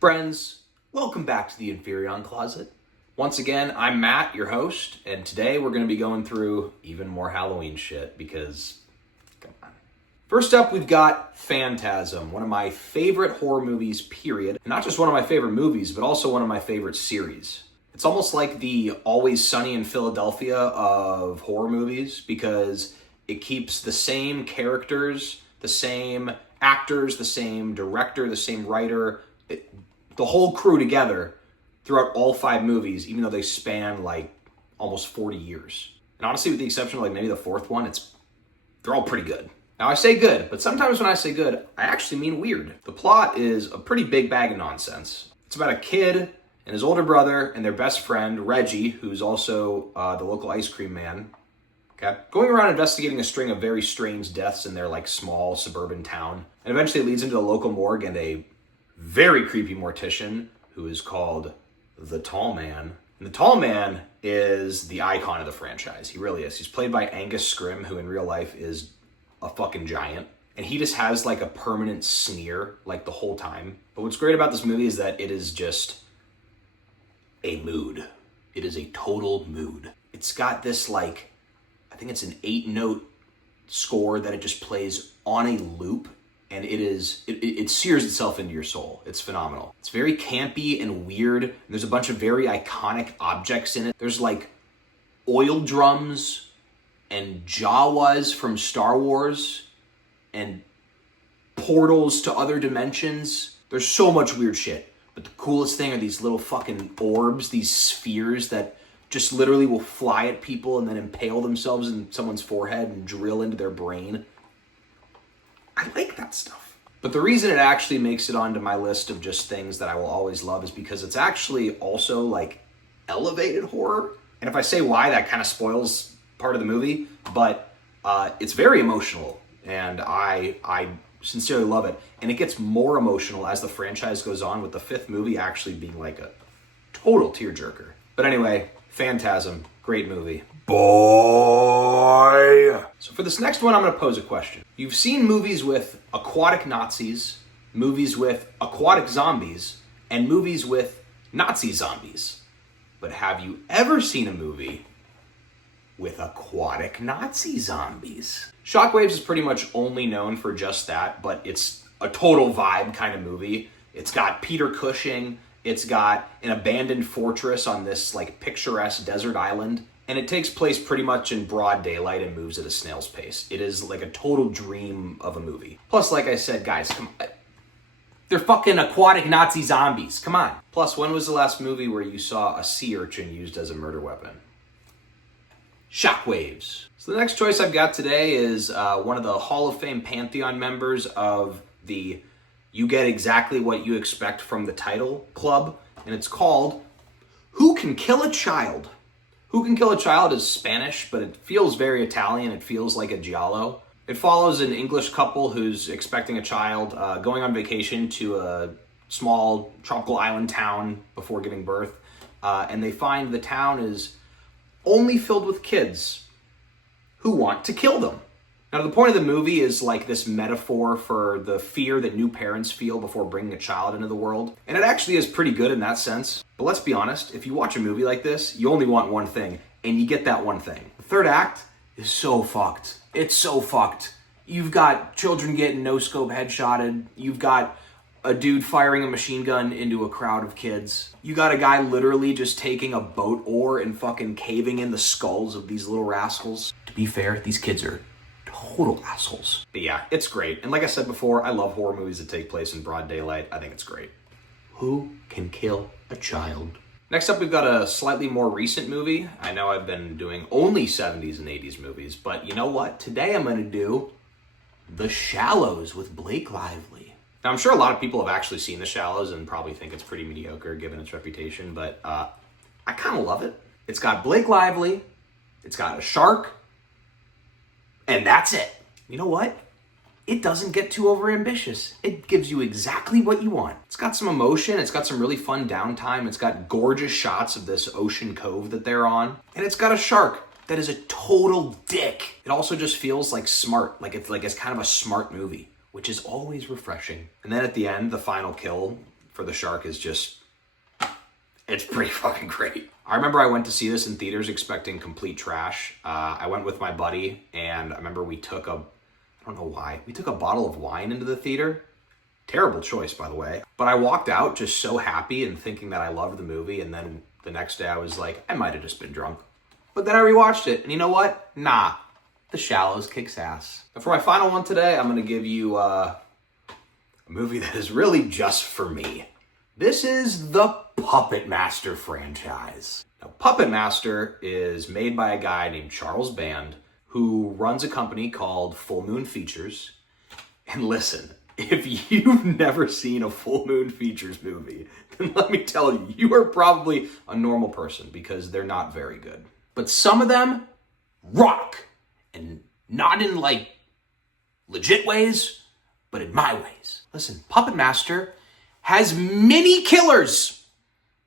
Friends, welcome back to the Inferion Closet. Once again, I'm Matt, your host, and today we're going to be going through even more Halloween shit because, come on. First up, we've got Phantasm, one of my favorite horror movies, period. And not just one of my favorite movies, but also one of my favorite series. It's almost like the Always Sunny in Philadelphia of horror movies because it keeps the same characters, the same actors, the same director, the same writer, the whole crew together throughout all 5 movies, even though they span like almost 40 years. And honestly, with the exception of like maybe the 4th one, they're all pretty good. Now I say good, but sometimes when I say good, I actually mean weird. The plot is a pretty big bag of nonsense. It's about a kid and his older brother and their best friend, Reggie, who's also the local ice cream man, okay, going around investigating a string of very strange deaths in their like small suburban town. And eventually it leads into the local morgue and a very creepy mortician who is called the Tall Man. And the Tall Man is the icon of the franchise. He really is. He's played by Angus Scrimm, who in real life is a fucking giant. And he just has like a permanent sneer like the whole time. But what's great about this movie is that it is just a mood. It is a total mood. It's got this like, I think it's an 8-note score that it just plays on a loop. And it sears itself into your soul. It's phenomenal. It's very campy and weird. There's a bunch of very iconic objects in it. There's like oil drums and Jawas from Star Wars and portals to other dimensions. There's so much weird shit. But the coolest thing are these little fucking orbs, these spheres that just literally will fly at people and then impale themselves in someone's forehead and drill into their brain. I like that stuff. But the reason it actually makes it onto my list of just things that I will always love is because it's actually also like elevated horror. And if I say why, that kind of spoils part of the movie, but it's very emotional and I sincerely love it. And it gets more emotional as the franchise goes on, with the 5th movie actually being like a total tearjerker. But anyway, Phantasm, great movie. Boy! So for this next one, I'm going to pose a question. You've seen movies with aquatic Nazis, movies with aquatic zombies, and movies with Nazi zombies. But have you ever seen a movie with aquatic Nazi zombies? Shockwaves is pretty much only known for just that, but it's a total vibe kind of movie. It's got Peter Cushing. It's got an abandoned fortress on this like picturesque desert island. And it takes place pretty much in broad daylight and moves at a snail's pace. It is like a total dream of a movie. Plus, like I said, guys, come on. They're fucking aquatic Nazi zombies. Come on. Plus, when was the last movie where you saw a sea urchin used as a murder weapon? Shockwaves. So the next choice I've got today is one of the Hall of Fame Pantheon members of the You Get Exactly What You Expect from the Title Club. And it's called Who Can Kill a Child? Who Can Kill a Child is Spanish, but it feels very Italian. It feels like a giallo. It follows an English couple who's expecting a child, going on vacation to a small tropical island town before giving birth. And they find the town is only filled with kids who want to kill them. Now, the point of the movie is like this metaphor for the fear that new parents feel before bringing a child into the world. And it actually is pretty good in that sense. But let's be honest, if you watch a movie like this, you only want one thing, and you get that one thing. The 3rd act is so fucked. It's so fucked. You've got children getting no-scope headshotted. You've got a dude firing a machine gun into a crowd of kids. You got a guy literally just taking a boat oar and fucking caving in the skulls of these little rascals. To be fair, these kids are total assholes. But yeah, it's great. And like I said before, I love horror movies that take place in broad daylight. I think it's great. Who Can Kill a Child? Next up, we've got a slightly more recent movie. I know I've been doing only 70s and 80s movies, but you know what? Today I'm going to do The Shallows with Blake Lively. Now, I'm sure a lot of people have actually seen The Shallows and probably think it's pretty mediocre given its reputation, but I kind of love it. It's got Blake Lively, it's got a shark, and that's it. You know what? It doesn't get too overambitious. It gives you exactly what you want. It's got some emotion. It's got some really fun downtime. It's got gorgeous shots of this ocean cove that they're on. And it's got a shark that is a total dick. It also just feels like smart. Like it's kind of a smart movie, which is always refreshing. And then at the end, the final kill for the shark is just, it's pretty fucking great. I remember I went to see this in theaters expecting complete trash. I went with my buddy, and I remember we took I don't know why, we took a bottle of wine into the theater. Terrible choice, by the way. But I walked out just so happy and thinking that I loved the movie, and then the next day I was like, I might have just been drunk. But then I rewatched it, and you know what? Nah, The Shallows kicks ass. And for my final one today, I'm gonna give you a movie that is really just for me. This is the Puppet Master franchise. Now, Puppet Master is made by a guy named Charles Band, who runs a company called Full Moon Features. And listen, if you've never seen a Full Moon Features movie, then let me tell you, you are probably a normal person because they're not very good. But some of them rock, and not in like legit ways, but in my ways. Listen, Puppet Master has mini killers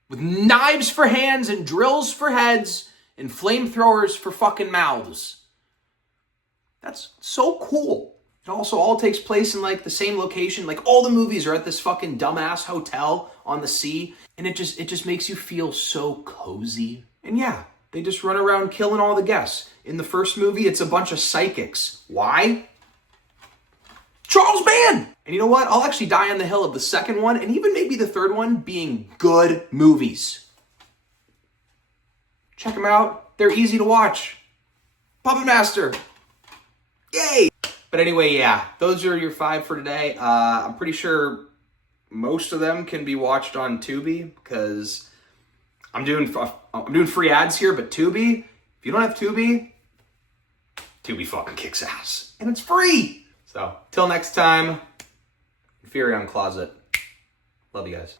with knives for hands and drills for heads and flamethrowers for fucking mouths. That's so cool. It also all takes place in like the same location. Like all the movies are at this fucking dumbass hotel on the sea, and it just makes you feel so cozy. And yeah, they just run around killing all the guests. In the first movie, it's a bunch of psychics. Why? Charles Band! And you know what? I'll actually die on the hill of the second one, and even maybe the third one, being good movies. Check them out. They're easy to watch. Puppet Master. Yay! But anyway, yeah, those are your 5 for today. I'm pretty sure most of them can be watched on Tubi, because I'm doing free ads here, but Tubi, if you don't have Tubi fucking kicks ass. And it's free! So, till next time, Inferion Closet. Love you guys.